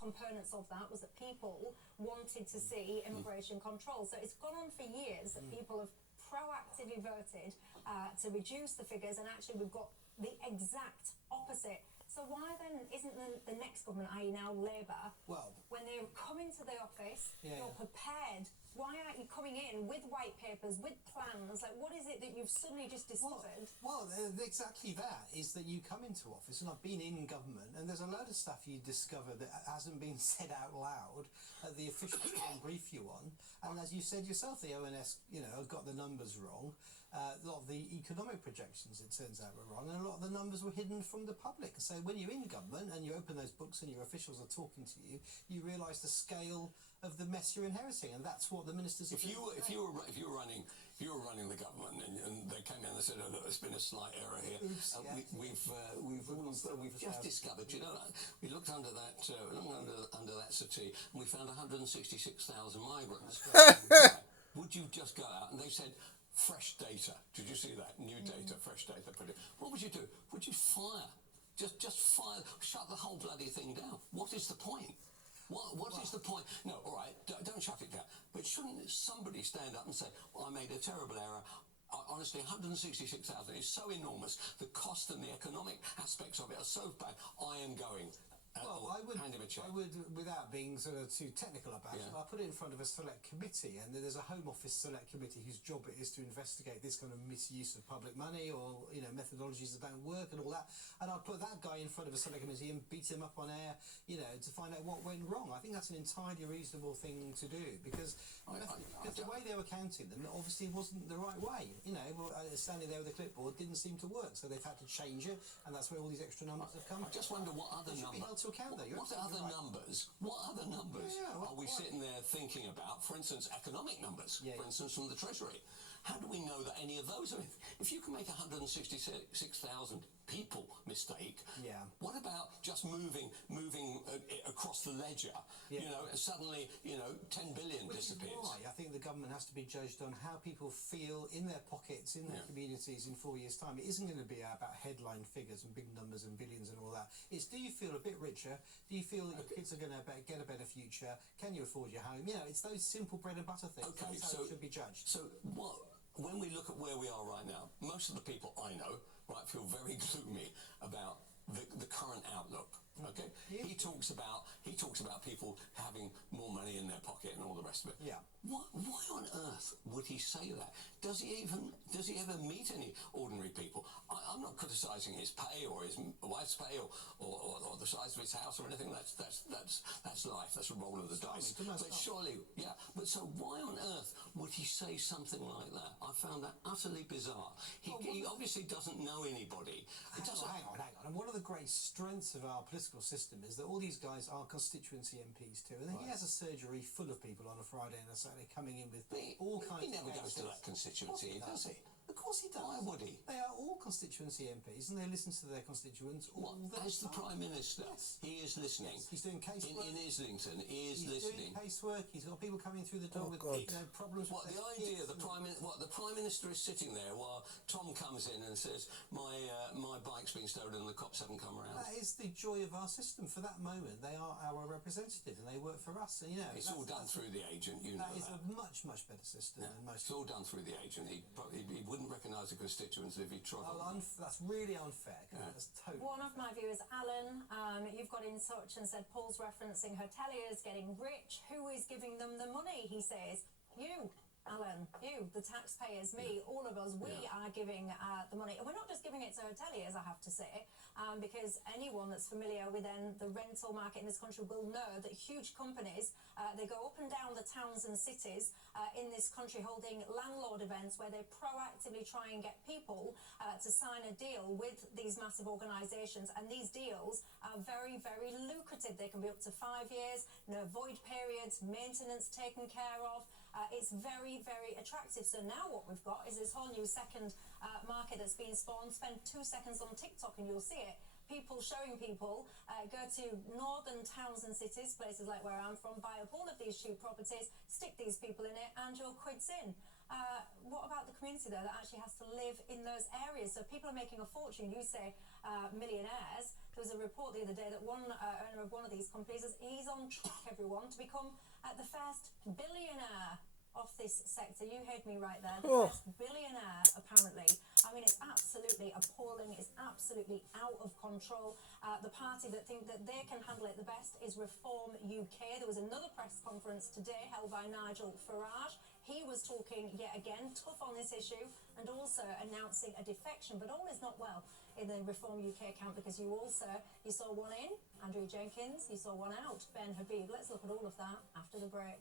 components of that was that people wanted to see immigration control. So it's gone on for years that people have proactively voted to reduce the figures, and actually we've got the exact opposite. So why then isn't the next government, i.e. now Labour, when they come into the office, you're prepared, why aren't you coming in with white papers, with plans? Like, what is it that you've suddenly just discovered? Well, exactly that is that you come into office, and I've been in government, and there's a load of stuff you discover that hasn't been said out loud that the officials can't brief you on. And as you said yourself, the ONS, have got the numbers wrong. A lot of the economic projections, it turns out, were wrong, and a lot of the numbers were hidden from the public. So when you're in government and you open those books and your officials are talking to you, you realise the scale of the mess you're inheriting, and that's what the ministers. If you were running the government and they came in and said, "Oh, look, there's been a slight error here. We've just discovered, we looked under that settee and we found 166,000 migrants." Would you just go out? And they said, fresh data. Did you see that? New data, fresh data. What would you do? Would you fire? Just fire? Shut the whole bloody thing down? What is the point? What is the point? No, all right, don't shut it down. But shouldn't somebody stand up and say, well, I made a terrible error. Honestly, 166,000 is so enormous. The cost and the economic aspects of it are so bad. I am going. Well, I would, without being sort of too technical about it, I put it in front of a select committee, and there's a Home Office select committee whose job it is to investigate this kind of misuse of public money, or methodologies that don't work and all that. And I'd put that guy in front of a select committee and beat him up on air, to find out what went wrong. I think that's an entirely reasonable thing to do, because the way they were counting them obviously wasn't the right way. Standing there with a clipboard didn't seem to work, so they've had to change it, and that's where all these extra numbers have come. I just wonder what other numbers. What other numbers are we sitting there thinking about? For instance, economic numbers, for instance, from the Treasury. How do we know that any of those are... If you can make 166,000 people mistake, what about just moving it across the ledger? Suddenly, 10 billion disappears. Which is why I think the government has to be judged on how people feel in their pockets, in their communities in 4 years' time. It isn't going to be about headline figures and big numbers and billions and all that. It's, do you feel a bit richer? Do you feel that your kids are going to get a better future? Can you afford your home? It's those simple bread and butter things. Okay, that's how it should be judged. So when we look at where we are right now, most of the people I know feel very gloomy about the current outlook. Okay, he talks about people having more money in their pocket and all the rest of it. Why on earth would he say that? Does he ever meet any ordinary people? I'm not criticising his pay or his wife's pay or the size of his house or anything. That's life. That's a roll of the dice. But surely, But so why on earth would he say something like that? I found that utterly bizarre. He obviously doesn't know anybody. Hang on. And one of the great strengths of our political system is that all these guys are constituency MPs too, and then he has a surgery full of people on a Friday and a Saturday coming in with all kinds of... He never goes to that constituency, does he? Of course he does. Why would he? They are all constituency MPs, and they listen to their constituents all the time. As the Prime Minister, he is listening. He's doing casework. In Islington, he is listening. He's doing casework. He's got people coming through the door with problems. What the idea? The Prime Minister is sitting there while Tom comes in and says, "My bike's been stolen and the cops haven't come around." That is the joy of our system. For that moment, they are our representative, and they work for us. And it's all done through the agent. That is a much better system than most. It's all done through the agent. He wouldn't recognise the constituents if he tried. That's really unfair. That's totally. One of my viewers, Alan, you've got in touch and said Paul's referencing hoteliers getting rich. Who is giving them the money? He says, you. Alan, you, the taxpayers, me, all of us, we are giving the money. And we're not just giving it to hoteliers, I have to say, because anyone that's familiar with the rental market in this country will know that huge companies, they go up and down the towns and cities in this country holding landlord events where they proactively try and get people to sign a deal with these massive organisations. And these deals are very, very lucrative. They can be up to 5 years, no void periods, maintenance taken care of. It's very, very attractive. So now what we've got is this whole new second market that's been spawned. Spend 2 seconds on TikTok and you'll see it. People showing people, go to northern towns and cities, places like where I'm from, buy up all of these cheap properties, stick these people in it, and your quid's in. What about the community, though, that actually has to live in those areas? So people are making a fortune. You say millionaires. There was a report the other day that one owner of one of these companies he's on track, everyone, to become the first billionaire off this sector. You heard me right there. The first billionaire, apparently. I mean, it's absolutely appalling. It's absolutely out of control. The party that think that they can handle it the best is Reform UK. There was another press conference today held by Nigel Farage. He was talking yet again tough on this issue and also announcing a defection. But all is not well in the Reform UK camp, because you saw one in, Andrew Jenkins, you saw one out, Ben Habib. Let's look at all of that after the break.